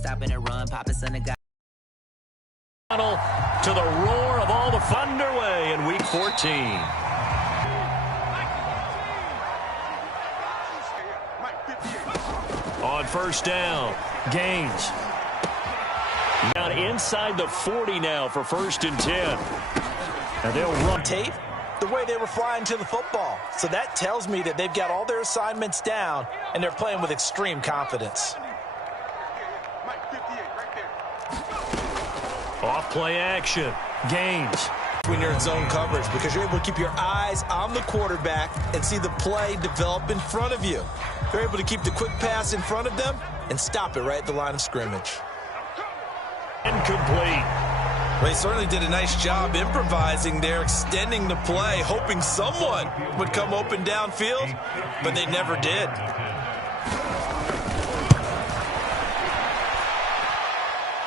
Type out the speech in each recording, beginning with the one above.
stopping and run. Papa son of God. To the roar of all the underway in Week 14. On first down, Gaines. Down inside the 40 now for 1st and 10. And they'll run tape the way they were flying to the football. So that tells me that they've got all their assignments down and they're playing with extreme confidence. Off play action. Gaines. When you're in zone coverage, because you're able to keep your eyes on the quarterback and see the play develop in front of you. They're able to keep the quick pass in front of them and stop it right at the line of scrimmage. Incomplete. Well, they certainly did a nice job improvising there, extending the play, hoping someone would come open downfield, but they never did.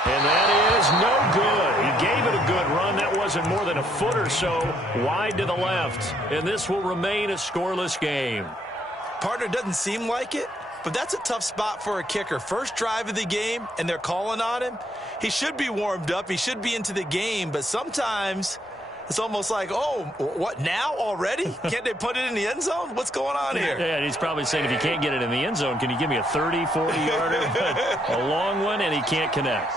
And that is no good. He gave it a good run. That wasn't more than a foot or so wide to the left. And this will remain a scoreless game. Partner, doesn't seem like it, but that's a tough spot for a kicker. First drive of the game, and they're calling on him. He should be warmed up. He should be into the game, but sometimes it's almost like, oh, what, now already? Can't they put it in the end zone? What's going on here? Yeah, he's probably saying if you can't get it in the end zone, can you give me a 30, 40-yarder? A long one, and he can't connect.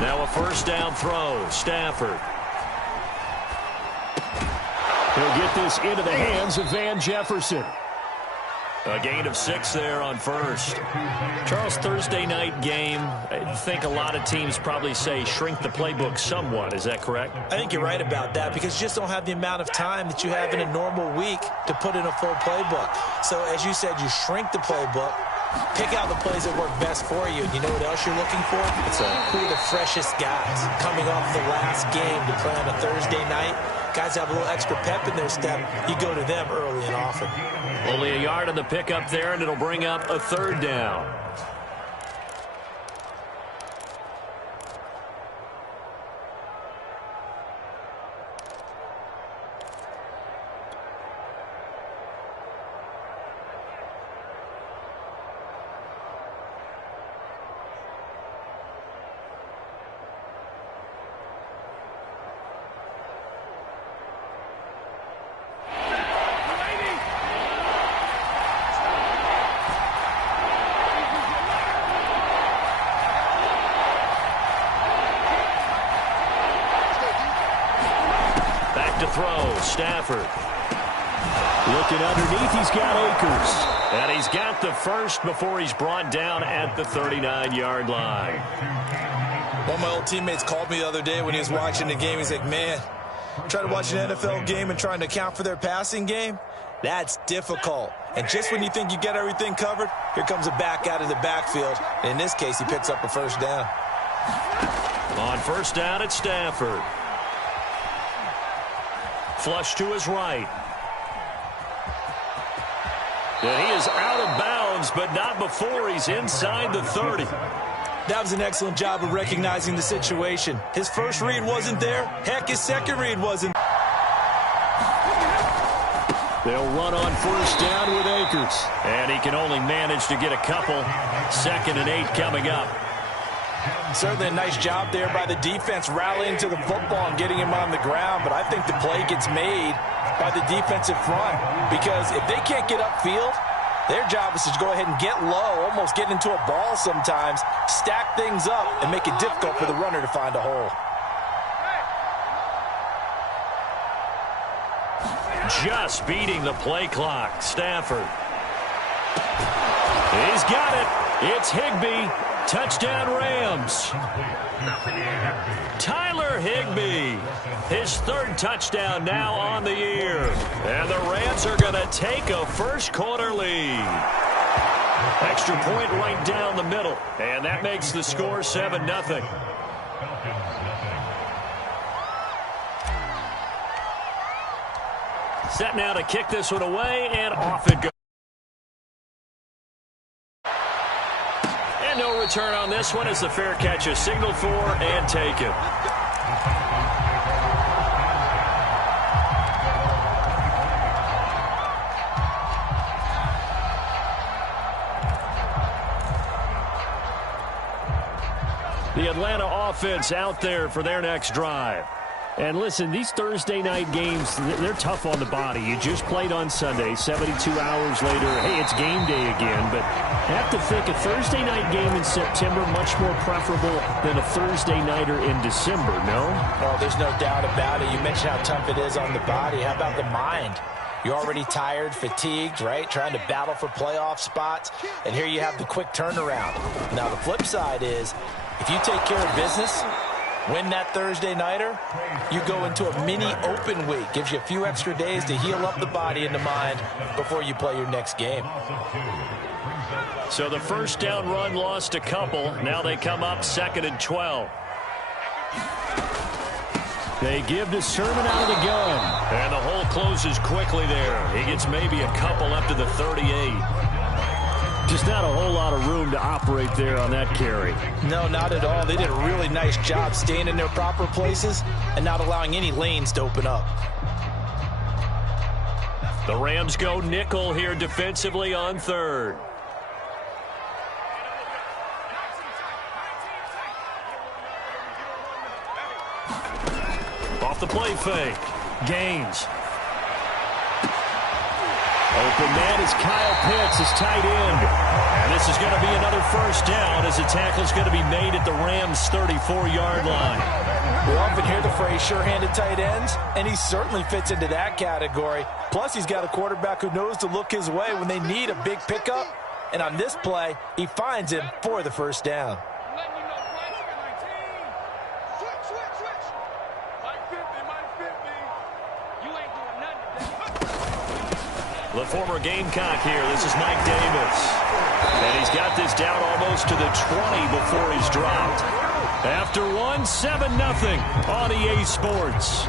Now a first down throw. Stafford. He'll get this into the hands of Van Jefferson. A gain of 6 there on first. Charles, Thursday night game, I think a lot of teams probably say shrink the playbook somewhat. Is that correct? I think you're right about that because you just don't have the amount of time that you have in a normal week to put in a full playbook. So as you said, you shrink the playbook, pick out the plays that work best for you. And you know what else you're looking for? Who are the freshest guys coming off the last game to play on a Thursday night? Guys have a little extra pep in their step. You go to them early and often. Only a yard on the pickup there, and it'll bring up a 3rd down. To throw, Stafford. Looking underneath, he's got Akers. And he's got the first before he's brought down at the 39-yard line. One of my old teammates called me the other day when he was watching the game. He's like, man, trying to watch an NFL game and trying to account for their passing game, that's difficult. And just when you think you get everything covered, here comes a back out of the backfield. And in this case, he picks up a first down. On first down, it's Stafford. Flush to his right. And he is out of bounds, but not before he's inside the 30. That was an excellent job of recognizing the situation. His first read wasn't there. Heck, his second read wasn't. They'll run on first down with Akers. And he can only manage to get a couple. 2nd and 8 coming up. Certainly a nice job there by the defense rallying to the football and getting him on the ground, but I think the play gets made by the defensive front because if they can't get upfield, their job is to go ahead and get low, almost get into a ball sometimes, stack things up, and make it difficult for the runner to find a hole. Just beating the play clock. Stafford. He's got it. It's Higbee. Touchdown Rams. Tyler Higbee. His 3rd touchdown now on the year. And the Rams are going to take a first-quarter lead. Extra point right down the middle. And that makes the score 7-0. Set now to kick this one away, and off it goes. And no return on this one as the fair catch is signaled for and taken. The Atlanta offense out there for their next drive. And listen, these Thursday night games, they're tough on the body. You just played on Sunday, 72 hours later, hey, it's game day again. But I have to think a Thursday night game in September much more preferable than a Thursday nighter in December, no? Oh, there's no doubt about it. You mentioned how tough it is on the body. How about the mind? You're already tired, fatigued, right? Trying to battle for playoff spots. And here you have the quick turnaround. Now, the flip side is, if you take care of business, win that Thursday nighter, you go into a mini open week. Gives you a few extra days to heal up the body and the mind before you play your next game. So the first down run lost a couple. Now they come up 2nd and 12. They give to Sermon out of the gun. And the hole closes quickly there. He gets maybe a couple up to the 38. Just not a whole lot of room to operate there on that carry. No, not at all. They did a really nice job staying in their proper places and not allowing any lanes to open up. The Rams go nickel here defensively on 3rd. Off the play fake. Gaines. Open man is Kyle Pitts, his tight end. And this is going to be another first down as the tackle's going to be made at the Rams' 34-yard line. We often hear the phrase sure-handed tight ends, and he certainly fits into that category. Plus, he's got a quarterback who knows to look his way when they need a big pickup. And on this play, he finds him for the first down. The former Gamecock here. This is Mike Davis. And he's got this down almost to the 20 before he's dropped. After one, 7-0 on EA Sports.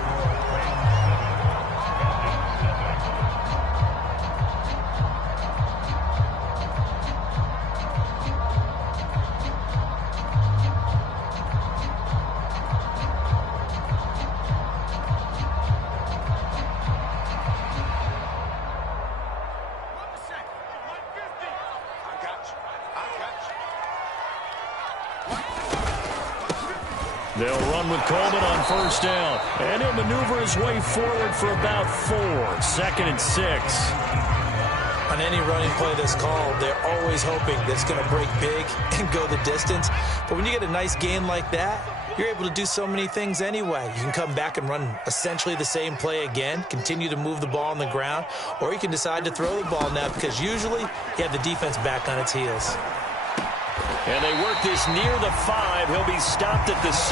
They'll run with Coleman on first down. And he'll maneuver his way forward for about 4. 2nd and 6. On any running play that's called, they're always hoping that it's going to break big and go the distance. But when you get a nice gain like that, you're able to do so many things anyway. You can come back and run essentially the same play again, continue to move the ball on the ground, or you can decide to throw the ball now because usually you have the defense back on its heels. And they work this near the 5. He'll be stopped at the 6.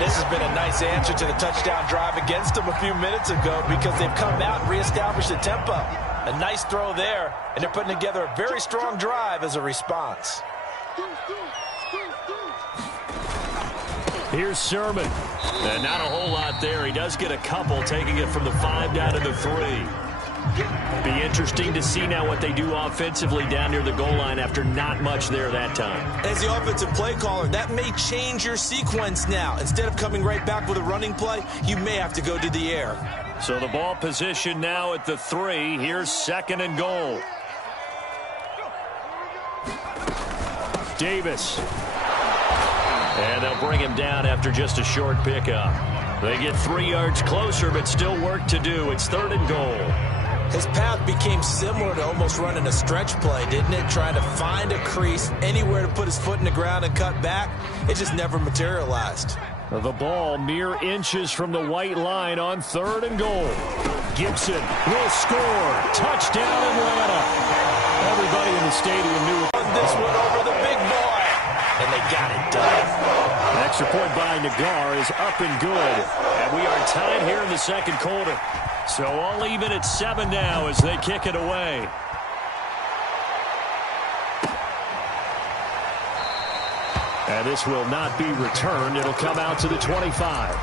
This has been a nice answer to the touchdown drive against them a few minutes ago because they've come out and reestablished the tempo. A nice throw there, and they're putting together a very strong drive as a response. Here's Sermon. And not a whole lot there. He does get a couple, taking it from the 5 down to the 3. Be interesting to see now what they do offensively down near the goal line after not much there that time. As the offensive play caller, that may change your sequence now. Instead of coming right back with a running play, you may have to go to the air. So the ball position now at the 3. Here's 2nd and goal. Davis. And they'll bring him down after just a short pickup. They get 3 yards closer, but still work to do. It's 3rd and goal. His path became similar to almost running a stretch play, didn't it? Trying to find a crease, anywhere to put his foot in the ground and cut back. It just never materialized. The ball mere inches from the white line on 3rd and goal. Gibson will score. Touchdown, Atlanta. Everybody in the stadium knew this one over the big boy. And they got it done. An extra point by Nagar is up and good. And we are tied here in the 2nd quarter. So all even at 7 now as they kick it away. And this will not be returned. It'll come out to the 25.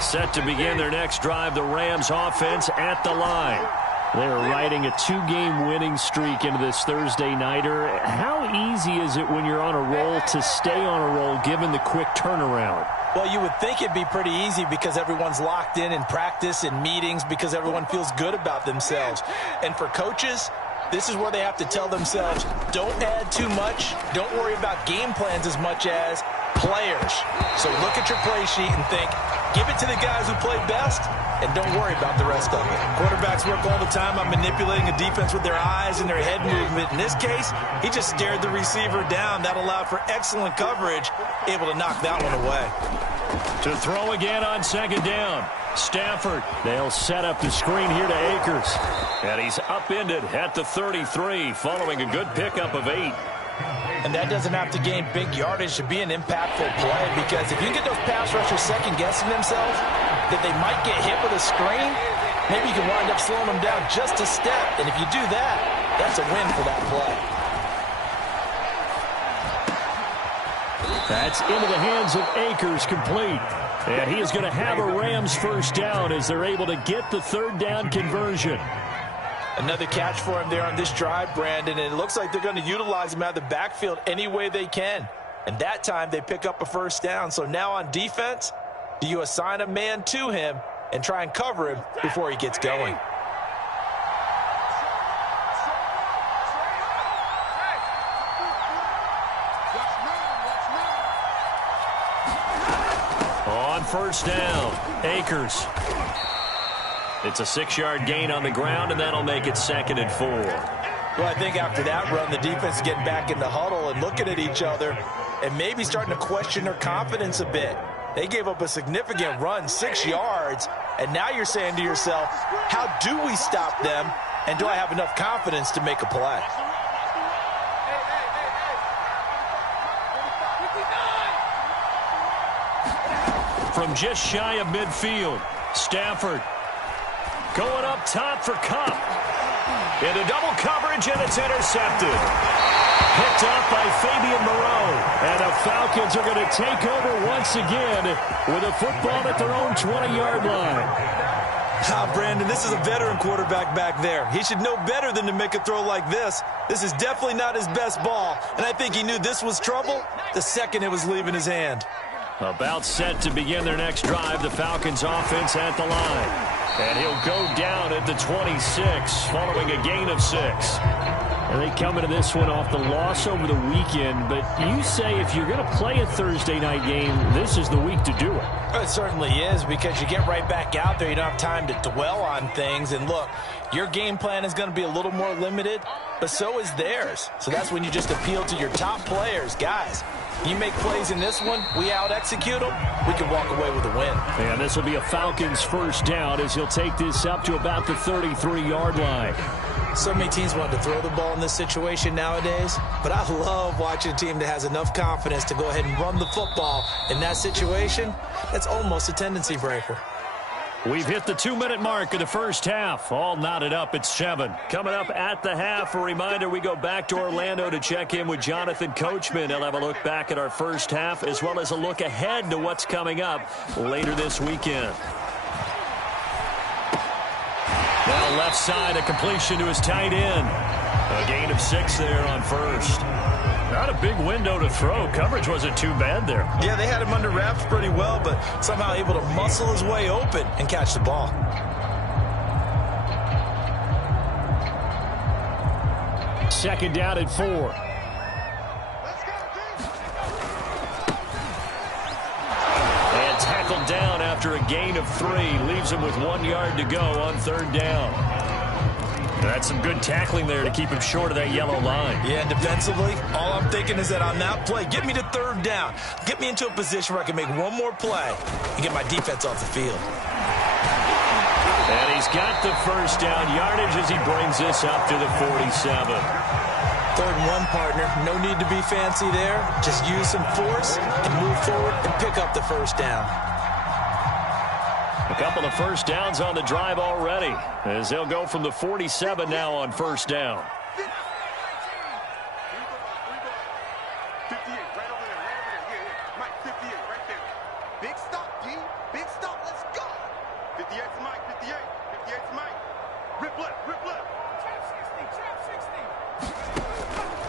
Set to begin their next drive, the Rams offense at the line. They're riding a 2-game winning streak into this Thursday nighter. How easy is it when you're on a roll to stay on a roll given the quick turnaround? Well, you would think it'd be pretty easy because everyone's locked in practice and meetings because everyone feels good about themselves. And for coaches, this is where they have to tell themselves, don't add too much. Don't worry about game plans as much as players. So look at your play sheet and think, give it to the guys who play best, and don't worry about the rest of it. Quarterbacks work all the time on manipulating a defense with their eyes and their head movement. In this case, he just stared the receiver down. That allowed for excellent coverage, able to knock that one away. To throw again on second down. Stafford. They'll set up the screen here to Akers. And he's upended at the 33 following a good pickup of 8. And that doesn't have to gain big yardage to be an impactful play, because if you get those pass rushers second-guessing themselves that they might get hit with a screen, maybe you can wind up slowing them down just a step. And if you do that, that's a win for that play. That's into the hands of Akers, complete. And he is going to have a Rams first down as they're able to get the third down conversion. Another catch for him there on this drive, Brandon, and it looks like they're going to utilize him out of the backfield any way they can. And that time they pick up a first down. So now on defense, do you assign a man to him and try and cover him before he gets going? On first down, Akers. It's a 6-yard gain on the ground, and that'll make it 2nd and 4. Well, I think after that run, the defense is getting back in the huddle and looking at each other and maybe starting to question their confidence a bit. They gave up a significant run, 6 yards, and now you're saying to yourself, how do we stop them, and do I have enough confidence to make a play? From just shy of midfield, Stafford going up top for Kupp. Into double coverage, and it's intercepted. Picked up by Fabian Moreau. And the Falcons are going to take over once again with a football at their own 20-yard line. Brandon, this is a veteran quarterback back there. He should know better than to make a throw like this. This is definitely not his best ball, and I think he knew this was trouble the second it was leaving his hand. About set to begin their next drive, the Falcons offense at the line. And he'll go down at the 26 following a gain of 6. And they come into this one off the loss over the weekend, but you say if you're going to play a Thursday night game, this is the week to do it. It certainly is, because you get right back out there. You don't have time to dwell on things. And look, your game plan is going to be a little more limited, but so is theirs. So that's when you just appeal to your top players. Guys, you make plays in this one, we out-execute them, we can walk away with a win. And this will be a Falcons first down as he'll take this up to about the 33-yard line. So many teams want to throw the ball in this situation nowadays, but I love watching a team that has enough confidence to go ahead and run the football in that situation. That's almost a tendency breaker. We've hit the 2-minute mark of the first half. All knotted up at 7. Coming up at the half, a reminder, we go back to Orlando to check in with Jonathan Coachman. He'll have a look back at our first half as well as a look ahead to what's coming up later this weekend. Now left side, a completion to his tight end. A gain of 6 there on first. Not a big window to throw. Coverage wasn't too bad there. Yeah, they had him under wraps pretty well, but somehow able to muscle his way open and catch the ball. Second down at 4. And tackled down after a gain of 3. Leaves him with 1 yard to go on third down. That's some good tackling there to keep him short of that yellow line. Yeah, and defensively, all I'm thinking is that on that play, get me to third down. Get me into a position where I can make one more play and get my defense off the field. And he's got the first down yardage as he brings this up to the 47. 3rd and 1, partner. No need to be fancy there. Just use some force and move forward and pick up the first down. A couple of first downs on the drive already as they'll go from the 47 now on first down. Big stop, D. Big stop. Let's go. 58's Mike. 58. 58's Mike. Rip left. Rip left.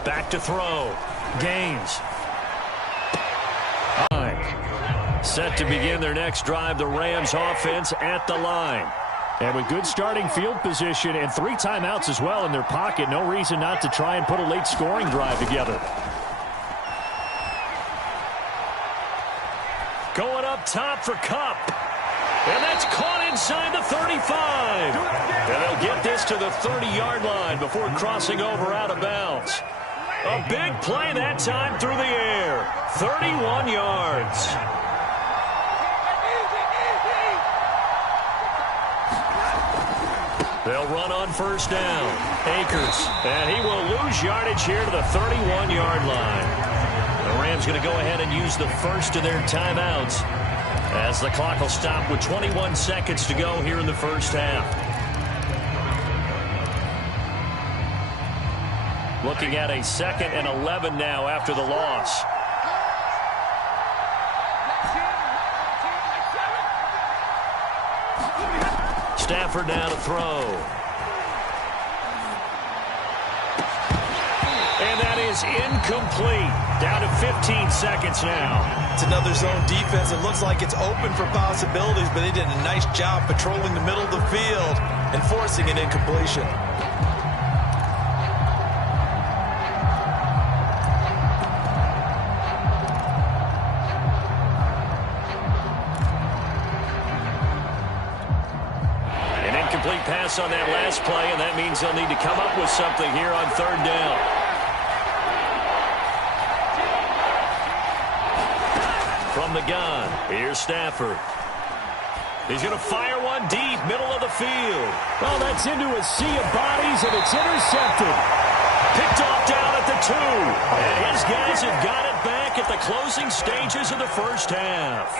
Back to throw. Gaines. Set to begin their next drive, the Rams offense at the line. And with good starting field position and 3 timeouts as well in their pocket, no reason not to try and put a late scoring drive together. Going up top for Kupp. And that's caught inside the 35. And they'll get this to the 30-yard line before crossing over out of bounds. A big play that time through the air. 31 yards. They'll run on first down. Akers. And he will lose yardage here to the 31-yard line. The Rams going to go ahead and use the first of their timeouts as the clock will stop with 21 seconds to go here in the first half. Looking at a 2nd and 11 now after the loss. Stafford now to throw. And that is incomplete. Down to 15 seconds now. It's another zone defense. It looks like it's open for possibilities, but they did a nice job patrolling the middle of the field and forcing an incompletion. An incomplete pass on that last play, and that means they'll need to come up with something here on 3rd down. From the gun, here's Stafford. He's going to fire one deep, middle of the field. Well, that's into a sea of bodies, and it's intercepted. Picked off down at the 2. And his guys have got it back at the closing stages of the first half.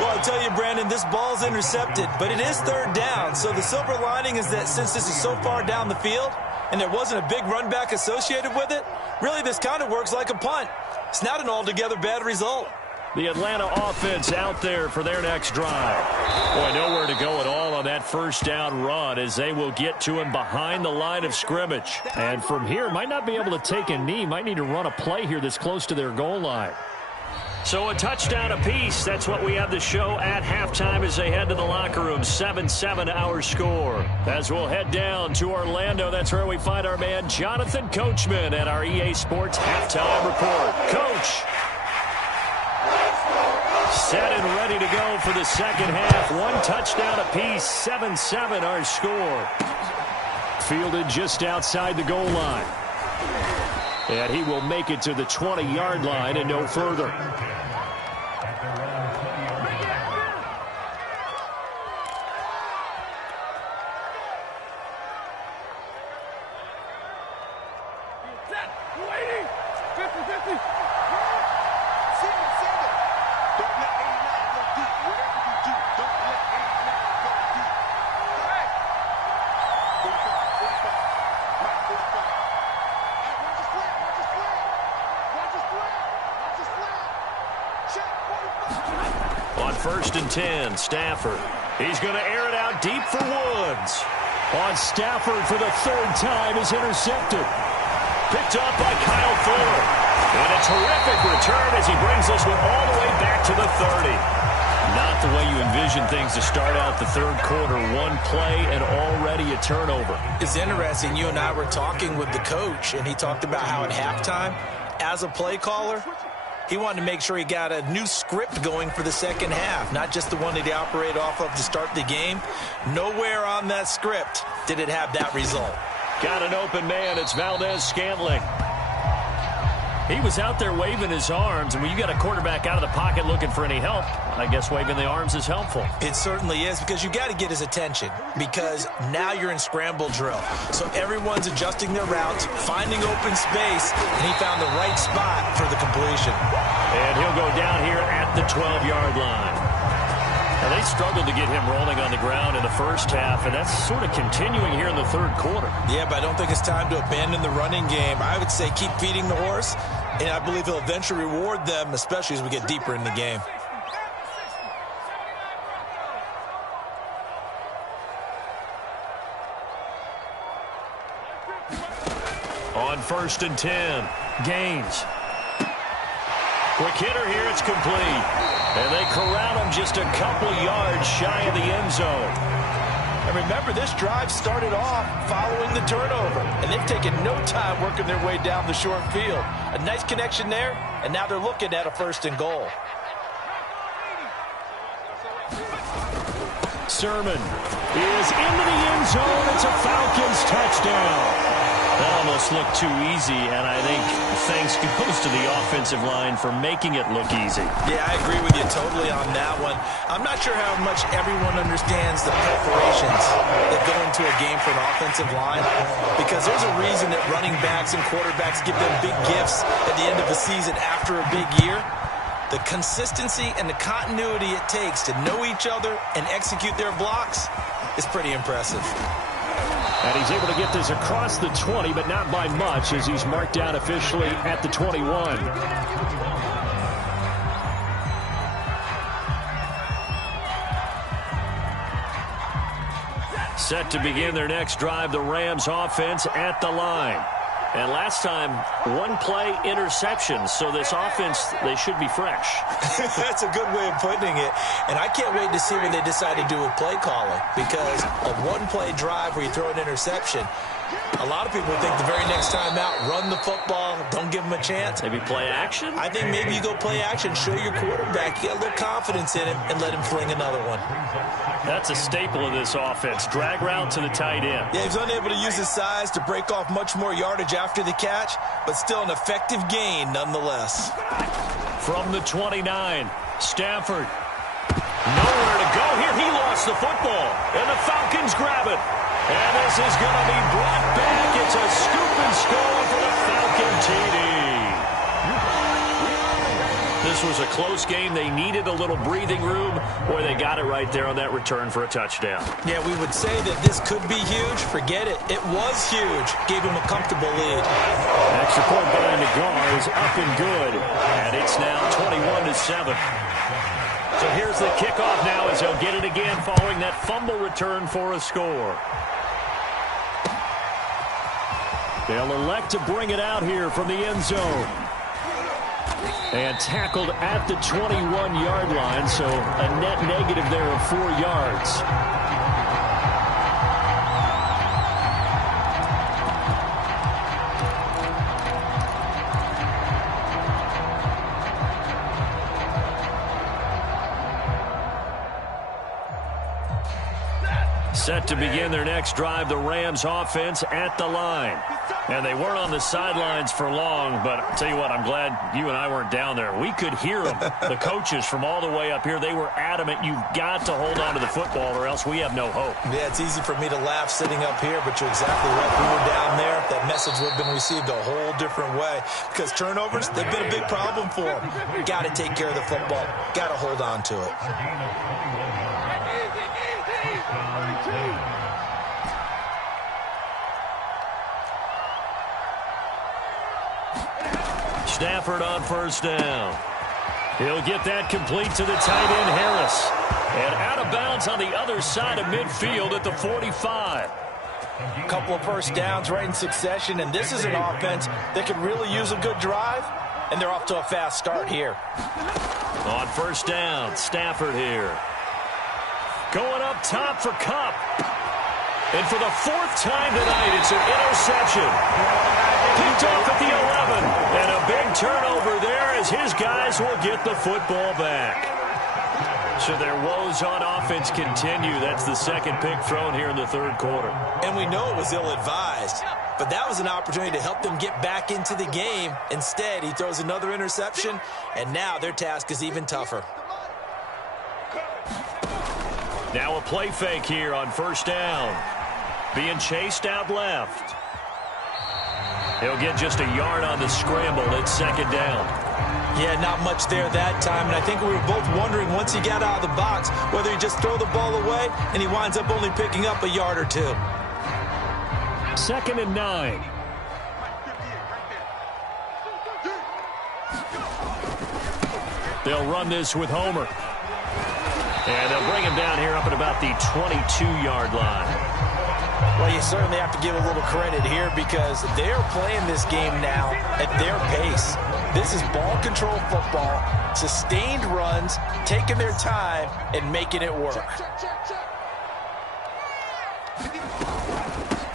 Well, I tell you, Brandon, this ball's intercepted, but it is 3rd down. So the silver lining is that since this is so far down the field and there wasn't a big run back associated with it, really this kind of works like a punt. It's not an altogether bad result. The Atlanta offense out there for their next drive. Boy, nowhere to go at all on that first down run as they will get to him behind the line of scrimmage. And from here, might not be able to take a knee. Might need to run a play here that's close to their goal line. So a touchdown apiece. That's what we have to show at halftime as they head to the locker room. 7-7 our score. As we'll head down to Orlando, that's where we find our man Jonathan Coachman at our EA Sports Halftime Report. Coach. Set and ready to go for the second half. 1 touchdown apiece. 7-7 our score. Fielded just outside the goal line. And he will make it to the 20-yard line and no further. On 1st and 10, Stafford. He's going to air it out deep for Woods. On Stafford for the 3rd time is intercepted. Picked up by Kyle Fuller. And a terrific return as he brings this one all the way back to the 30. Not the way you envision things to start out the 3rd quarter. 1 play and already a turnover. It's interesting. You and I were talking with the coach, and he talked about how at halftime, as a play caller, he wanted to make sure he got a new script going for the second half, not just the one that he operated off of to start the game. Nowhere on that script did it have that result. Got an open man. It's Valdez-Scantling. He was out there waving his arms, and when you got a quarterback out of the pocket looking for any help, I guess waving the arms is helpful. It certainly is, because you got to get his attention, because now you're in scramble drill. So everyone's adjusting their routes, finding open space, and he found the right spot for the completion. And he'll go down here at the 12-yard line. Now, they struggled to get him rolling on the ground in the first half, and that's sort of continuing here in the 3rd quarter. Yeah, but I don't think it's time to abandon the running game. I would say keep feeding the horse, and I believe he'll eventually reward them, especially as we get deeper in the game. On 1st and 10. Gaines. Quick hitter here. It's complete. And they corral him just a couple yards shy of the end zone. And remember, this drive started off following the turnover. And they've taken no time working their way down the short field. A nice connection there, and now they're looking at a 1st and goal. Sermon is into the end zone. It's a Falcons touchdown. That almost looked too easy, and I think thanks goes to the offensive line for making it look easy. Yeah, I agree with you totally on that one. I'm not sure how much everyone understands the preparations that go into a game for an offensive line, because there's a reason that running backs and quarterbacks give them big gifts at the end of the season after a big year. The consistency and the continuity it takes to know each other and execute their blocks is pretty impressive. And he's able to get this across the 20, but not by much, as he's marked down officially at the 21. Set to begin their next drive, the Rams offense at the line. And last time, one play interception, so this offense, they should be fresh. That's a good way of putting it. And I can't wait to see what they decide to do with play calling, because a one-play drive where you throw an interception, a lot of people think the very next time out, run the football, don't give them a chance. Maybe play action? I think maybe you go play action, show your quarterback, you got a little confidence in him, and let him fling another one. That's a staple of this offense. Drag route to the tight end. Yeah, he's unable to use his size to break off much more yardage after the catch, but still an effective gain nonetheless. From the 29, Stafford. Nowhere to go here. He lost the football, and the Falcons grab it. And this is going to be brought back. It's a scoop and score for the Falcon TD. This was a close game. They needed a little breathing room, or they got it right there on that return for a touchdown. Yeah, we would say that this could be huge. Forget it. It was huge. Gave him a comfortable lead. Extra point by Nagar is up and good. And it's now 21-7. So here's the kickoff now as he'll get it again following that fumble return for a score. They'll elect to bring it out here from the end zone. And tackled at the 21-yard line, so a net negative there of 4 yards. Set to begin their next drive, the Rams offense at the line. And they weren't on the sidelines for long, but I'll tell you what, I'm glad you and I weren't down there. We could hear them, the coaches from all the way up here. They were adamant, you've got to hold on to the football or else we have no hope. Yeah, it's easy for me to laugh sitting up here, but you're exactly right. We were down there. That message would have been received a whole different way, because turnovers, they've been a big problem for them. Got to take care of the football. Got to hold on to it. Stafford on first down. He'll get that complete to the tight end, Harris. And out of bounds on the other side of midfield at the 45. A couple of first downs right in succession, and this is an offense that could really use a good drive, and they're off to a fast start here. On first down, Stafford here. Going up top for Kupp. And for the 4th time tonight, it's an interception. Picked off at the 11. And a big turnover there as his guys will get the football back. So their woes on offense continue. That's the second pick thrown here in the 3rd quarter. And we know it was ill-advised, but that was an opportunity to help them get back into the game. Instead, he throws another interception, and now their task is even tougher. Now a play fake here on first down. Being chased out left. He'll get just a yard on the scramble at 2nd down. Yeah, not much there that time, and I think we were both wondering once he got out of the box whether he just throw the ball away, and he winds up only picking up a yard or 2. 2nd and 9. They'll run this with Homer. And they'll bring him down here up at about the 22-yard line. Well, you certainly have to give a little credit here because they're playing this game now at their pace. This is ball control football, sustained runs, taking their time, and making it work.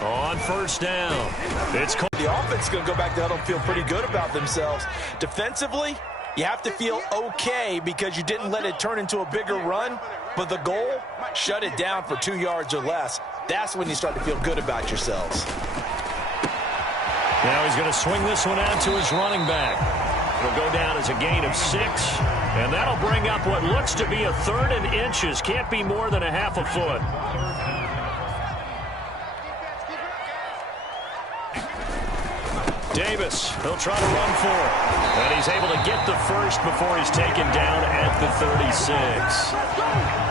On first down, it's the offense is going to go back to huddle and feel pretty good about themselves. Defensively, you have to feel okay because you didn't let it turn into a bigger run, but the goal, shut it down for 2 yards or less. That's when you start to feel good about yourselves. Now he's going to swing this one out to his running back. It'll go down as a gain of 6, and that'll bring up what looks to be a 3rd and inches. Can't be more than a half a foot. Davis, he'll try to run for it. And he's able to get the first before he's taken down at the 36.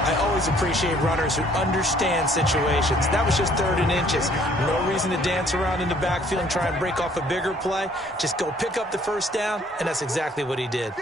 I always appreciate runners who understand situations. That was just 3rd and inches. No reason to dance around in the backfield and try and break off a bigger play. Just go pick up the first down, and that's exactly what he did.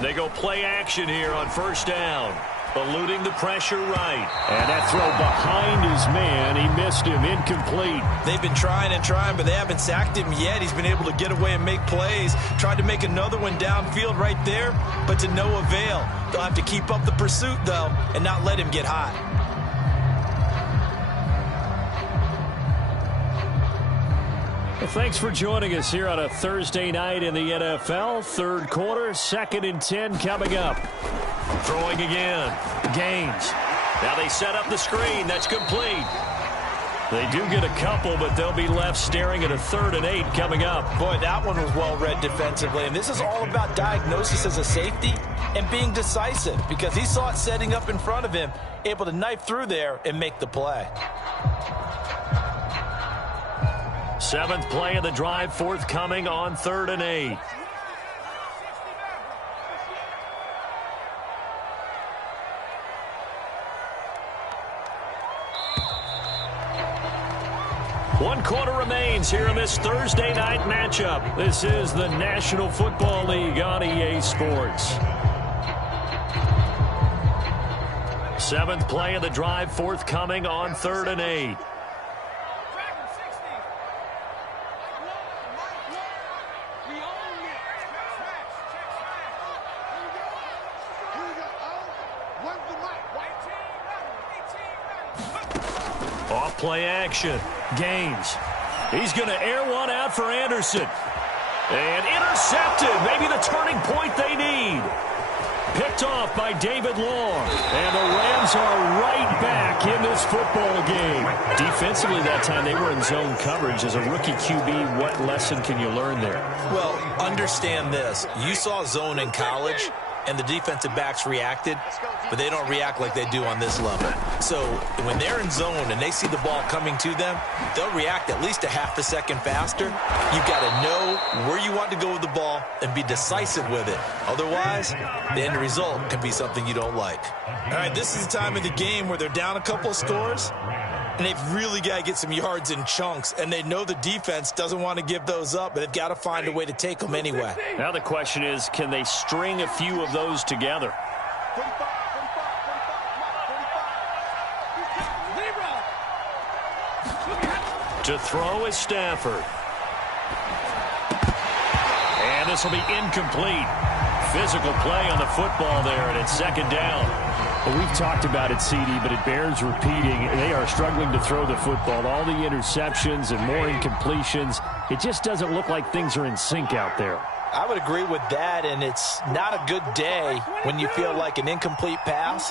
They go play action here on first down. Eluding the pressure right. And that throw behind his man, he missed him, incomplete. They've been trying and trying, but they haven't sacked him yet. He's been able to get away and make plays. Tried to make another one downfield right there, but to no avail. They'll have to keep up the pursuit, though, and not let him get hot. Well, thanks for joining us here on a Thursday night in the NFL. 3rd quarter, 2nd and 10 coming up. Throwing again. Gaines. Now they set up the screen. That's complete. They do get a couple, but they'll be left staring at a 3rd and 8 coming up. Boy, that one was well read defensively. And this is all about diagnosis as a safety and being decisive because he saw it setting up in front of him, able to knife through there and make the play. 7th play of the drive, forthcoming on 3rd and 8. One quarter remains here in this Thursday night matchup. This is the National Football League on EA Sports. 7th play of the drive, forthcoming on 3rd and 8. Off play action. Gaines. He's going to air one out for Anderson. And intercepted. Maybe the turning point they need. Picked off by David Long. And the Rams are right back in this football game. Defensively that time they were in zone coverage. As a rookie QB, what lesson can you learn there? Well, understand this. You saw zone in college, and the defensive backs reacted, but they don't react like they do on this level. So when they're in zone and they see the ball coming to them, they'll react at least a half a second faster. You've got to know where you want to go with the ball and be decisive with it. Otherwise, the end result can be something you don't like. All right, this is the time of the game where they're down a couple of scores, and they've really got to get some yards in chunks, and they know the defense doesn't want to give those up, but they've got to find a way to take them anyway. Now the question is, can they string a few of those together? To throw is Stafford. And this will be incomplete. Physical play on the football there, and it's 2nd down. Well, we've talked about it, CD, but it bears repeating. They are struggling to throw the football. All the interceptions and more incompletions. It just doesn't look like things are in sync out there. I would agree with that, and it's not a good day when you feel like an incomplete pass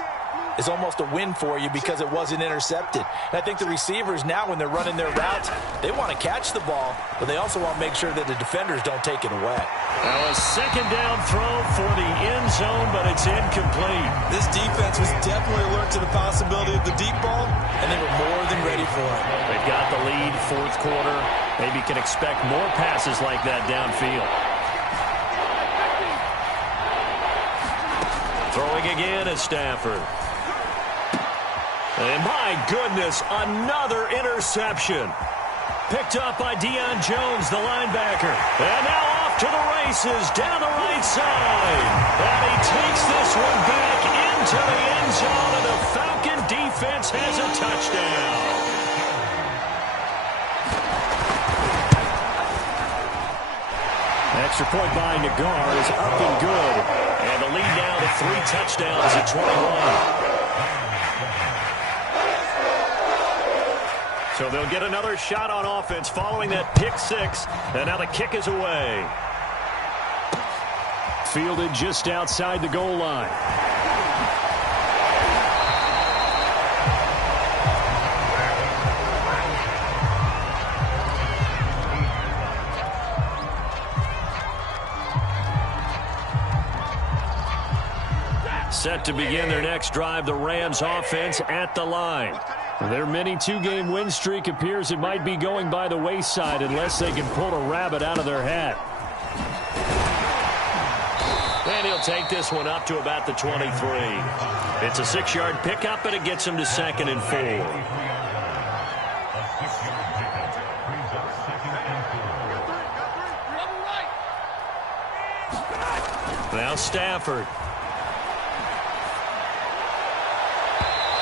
is almost a win for you because it wasn't intercepted. And I think the receivers now, when they're running their routes, they want to catch the ball, but they also want to make sure that the defenders don't take it away. Now a 2nd down throw for the end zone, but it's incomplete. This defense was definitely alert to the possibility of the deep ball, and they were more than ready for it. They've got the lead, 4th quarter. Maybe can expect more passes like that downfield. Throwing again is Stafford. And my goodness, another interception. picked up by Deion Jones, the linebacker. And now off to the races down the right side. And he takes this one back into the end zone, and the Falcon defense has a touchdown. Extra point by Nagar is up and good. And the lead now to 3 touchdowns at 21. So they'll get another shot on offense following that pick 6. And now the kick is away. Fielded just outside the goal line. Set to begin their next drive, the Rams offense at the line. Their mini 2-game win streak appears it might be going by the wayside unless they can pull a rabbit out of their hat. And he'll take this one up to about the 23. It's a 6-yard pickup, and it gets him to 2nd and 4. Now Stafford.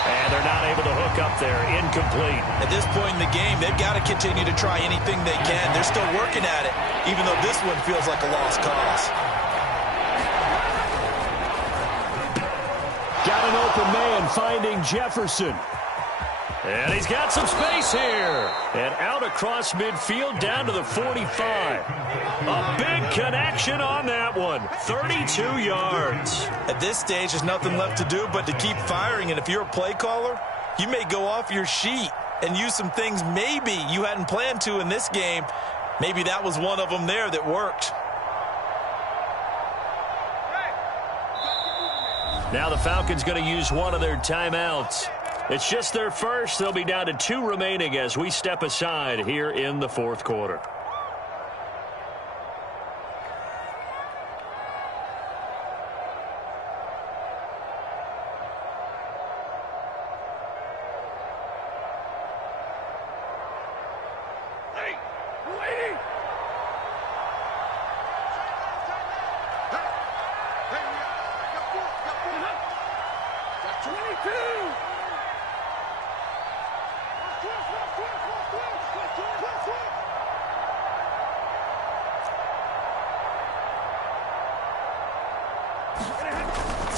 And they're not able to hook up there. Incomplete. At this point in the game, they've got to continue to try anything they can. They're still working at it, even though this one feels like a lost cause. Got an open man finding Jefferson. And he's got some space here. And out across midfield down to the 45. A big connection on that one. 32 yards. At this stage, there's nothing left to do but to keep firing. And if you're a play caller, you may go off your sheet and use some things maybe you hadn't planned to in this game. Maybe that was one of them there that worked. Now the Falcons going to use one of their timeouts. It's just their first. They'll be down to 2 remaining as we step aside here in the 4th quarter.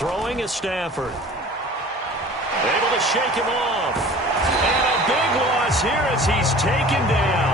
Throwing is Stafford. Able to shake him off. And a big loss here as he's taken down.